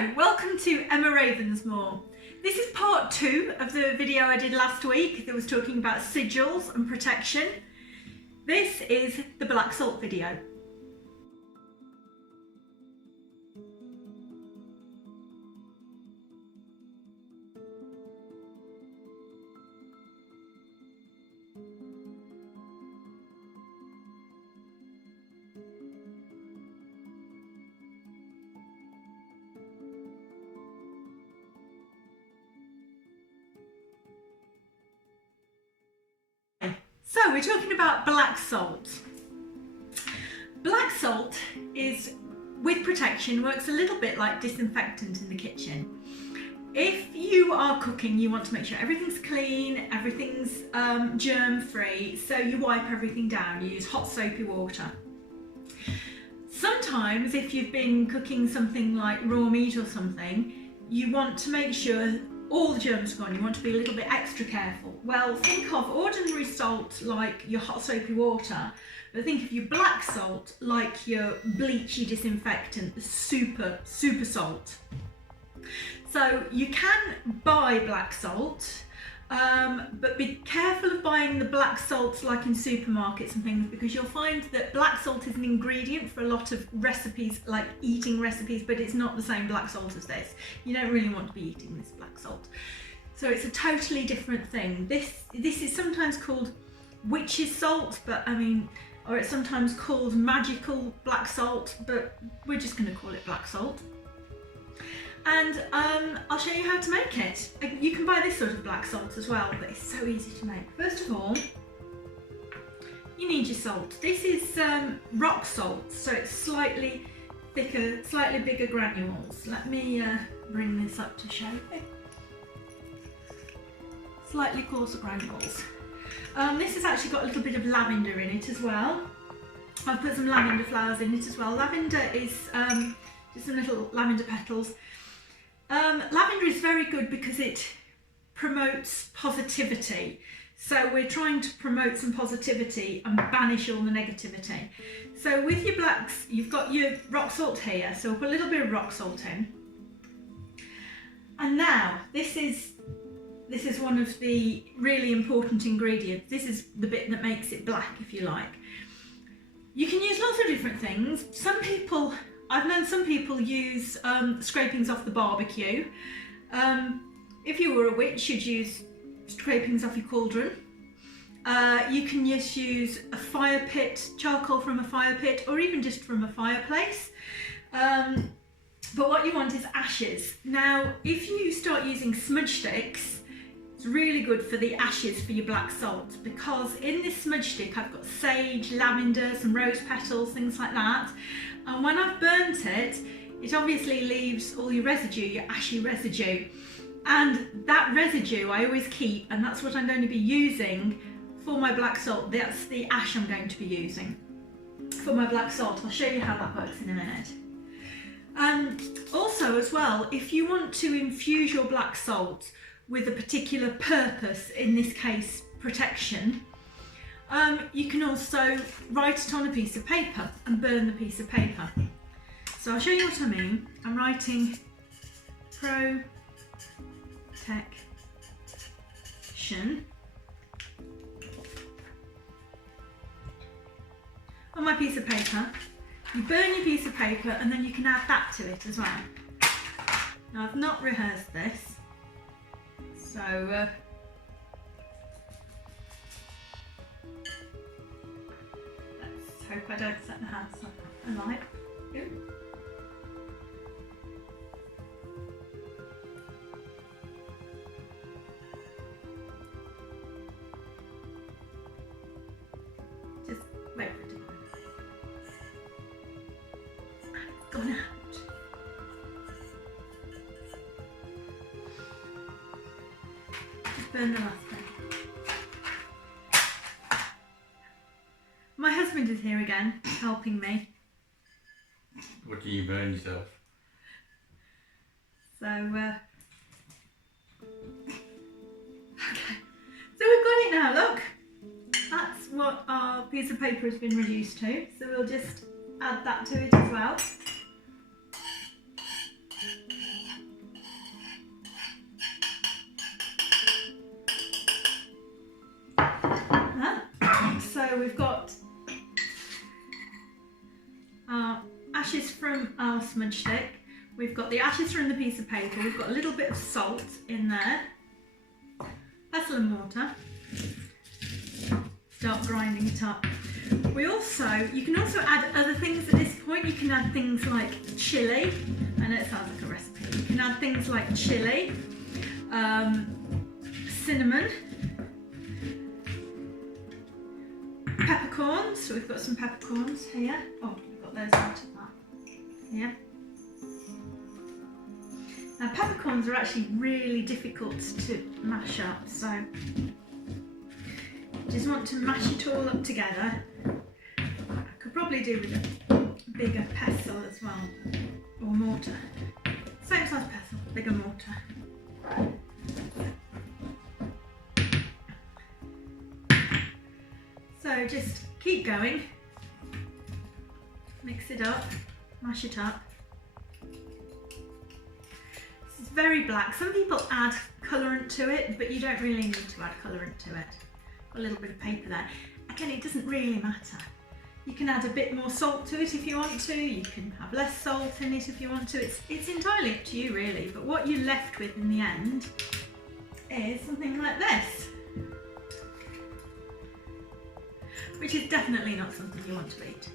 Hello, welcome to Emma Ravensmore. This is part 2 of the video I did last week that was talking about sigils and protection. This is the black salt video. So we're talking about black salt. Black salt is, with protection, works a little bit like disinfectant in the kitchen. If you are cooking, you want to make sure everything's clean, everything's germ-free, so you wipe everything down. You use hot soapy water. Sometimes if you've been cooking something like raw meat or something, you want to make sure all the germs are gone. You want to be a little bit extra careful. Well, think of ordinary salt like your hot soapy water, but think of your black salt like your bleachy disinfectant, the super salt. So you can buy black salt, but be careful of buying the black salt like in supermarkets and things, because you'll find that black salt is an ingredient for a lot of recipes, like eating recipes, but it's not the same black salt as this. You don't really want to be eating this black salt. So it's a totally different thing. This is sometimes called witch's salt, but I mean, or it's sometimes called magical black salt, but we're just going to call it black salt. And I'll show you how to make it. You can buy this sort of black salt as well, but it's so easy to make. First of all, you need your salt. This is rock salt, so it's slightly thicker, slightly bigger granules. Let me bring this up to show you. Slightly coarser granules. This has actually got a little bit of lavender in it as well. I've put some lavender flowers in it as well. Lavender is just some little lavender petals. Lavender is very good because it promotes positivity. So we're trying to promote some positivity and banish all the negativity. So with your blacks, you've got your rock salt here. So we'll put a little bit of rock salt in. And now this is one of the really important ingredients. This is the bit that makes it black, if you like. You can use lots of different things. I've known some people use scrapings off the barbecue. If you were a witch, you'd use scrapings off your cauldron. You can just use a fire pit, charcoal from a fire pit, or even just from a fireplace. But what you want is ashes. Now, if you start using smudge sticks, it's really good for the ashes for your black salt, because in this smudge stick I've got sage, lavender, some rose petals, things like that. And when I've burnt it, it obviously leaves all your residue, your ashy residue. And that residue I always keep, and that's what I'm going to be using for my black salt. That's the ash I'm going to be using for my black salt. I'll show you how that works in a minute. Also as well, if you want to infuse your black salt with a particular purpose, in this case protection, you can also write it on a piece of paper and burn the piece of paper. So I'll show you what I mean. I'm writing protection on my piece of paper. You burn your piece of paper and then you can add that to it as well. Now I've not rehearsed this, so hope I don't set the house alight. Just wait for it to go. It's gone out. Just burn the last thing. My husband is here again, helping me. What do you burn yourself? So, okay. So we've got it now, look. That's what our piece of paper has been reduced to. So we'll just add that to it as well. smudge stick. We've got the ashes from the piece of paper. We've got a little bit of salt in there. Pestle and mortar. Start grinding it up. You can also add other things at this point. You can add things like chilli. I know it sounds like a recipe. You can add things like chilli, cinnamon, peppercorns. So we've got some peppercorns here. Oh, we've got those out of that. Here. Now peppercorns are actually really difficult to mash up, so you just want to mash it all up together. I could probably do with a bigger pestle as well, or mortar. Same size pestle, bigger mortar. So just keep going, mix it up, mash it up. This is very black. Some people add colourant to it, but you don't really need to add colourant to it. A little bit of paper there. Again, it doesn't really matter. You can add a bit more salt to it if you want to. You can have less salt in it if you want to. It's entirely up to you really, but what you're left with in the end is something like this, which is definitely not something you want to eat.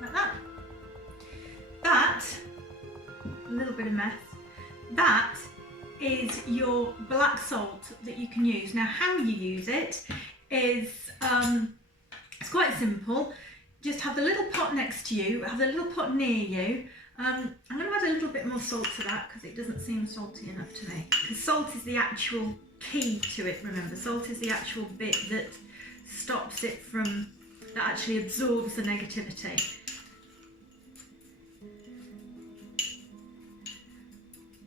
Like that. A little bit of mess. That is your black salt that you can use. Now how you use it is, it's quite simple. Just have the little pot next to you, have the little pot near you. I'm going to add a little bit more salt to that because it doesn't seem salty enough to me. Because salt is the actual key to it, remember. Salt is the actual bit that stops it from, that actually absorbs the negativity.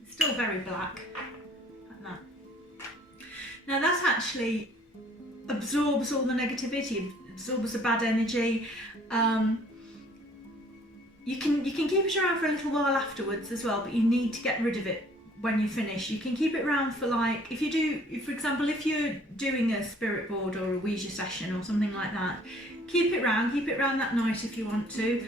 It's still very black, like that. Now that actually absorbs all the negativity, absorbs the bad energy. You can keep it around for a little while afterwards as well, but you need to get rid of it when you finish. You can keep it around for like, for example, if you're doing a spirit board or a Ouija session or something like that, keep it round that night if you want to,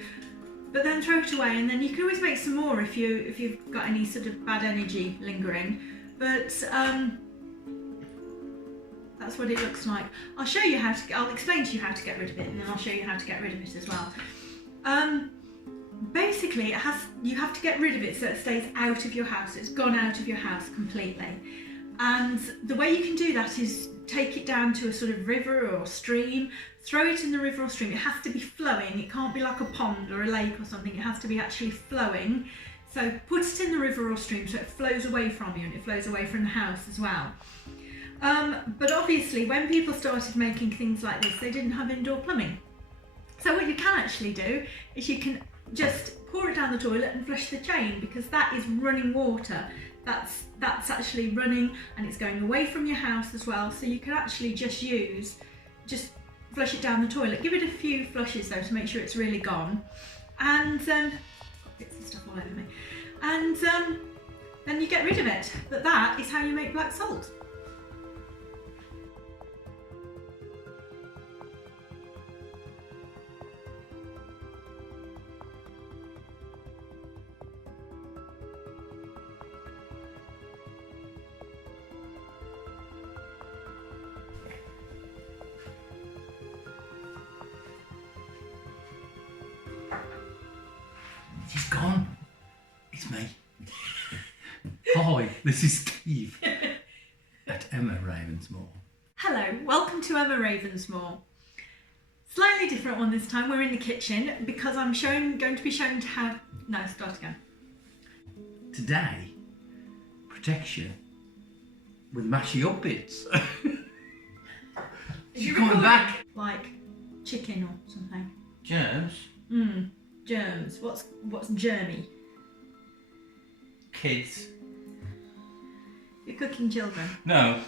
but then throw it away, and then you can always make some more if you've got any sort of bad energy lingering. But that's what it looks like. I'll explain to you how to get rid of it, and then I'll show you how to get rid of it as well. Basically, you have to get rid of it so it stays out of your house. It's gone out of your house completely. And the way you can do that is take it down to a sort of river or stream, throw it in the river or stream. It has to be flowing. It can't be like a pond or a lake or something. It has to be actually flowing. So put it in the river or stream so it flows away from you and it flows away from the house as well. But obviously when people started making things like this, they didn't have indoor plumbing. So what you can actually do is you can just pour it down the toilet and flush the chain, because that is running water. That's actually running, and it's going away from your house as well. So you can actually just flush it down the toilet. Give it a few flushes though to make sure it's really gone. And got bits of stuff all over me. And then you get rid of it. But that is how you make black salt. She's gone. It's me. Hi, this is Steve at Emma Ravensmore. Hello, welcome to Emma Ravensmore. Slightly different one this time. We're in the kitchen because I'm going to be showing how. No, start again. Today, protection with mashy up bits. She's coming back. Like chicken or something. Germs. Germs. What's germy? Kids. You're cooking children. No.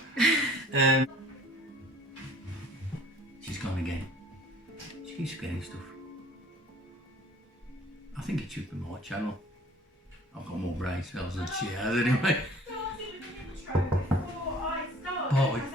She's gone again. She keeps forgetting stuff. I think it should be my channel. I've got more brain cells than she has anyway. Bye.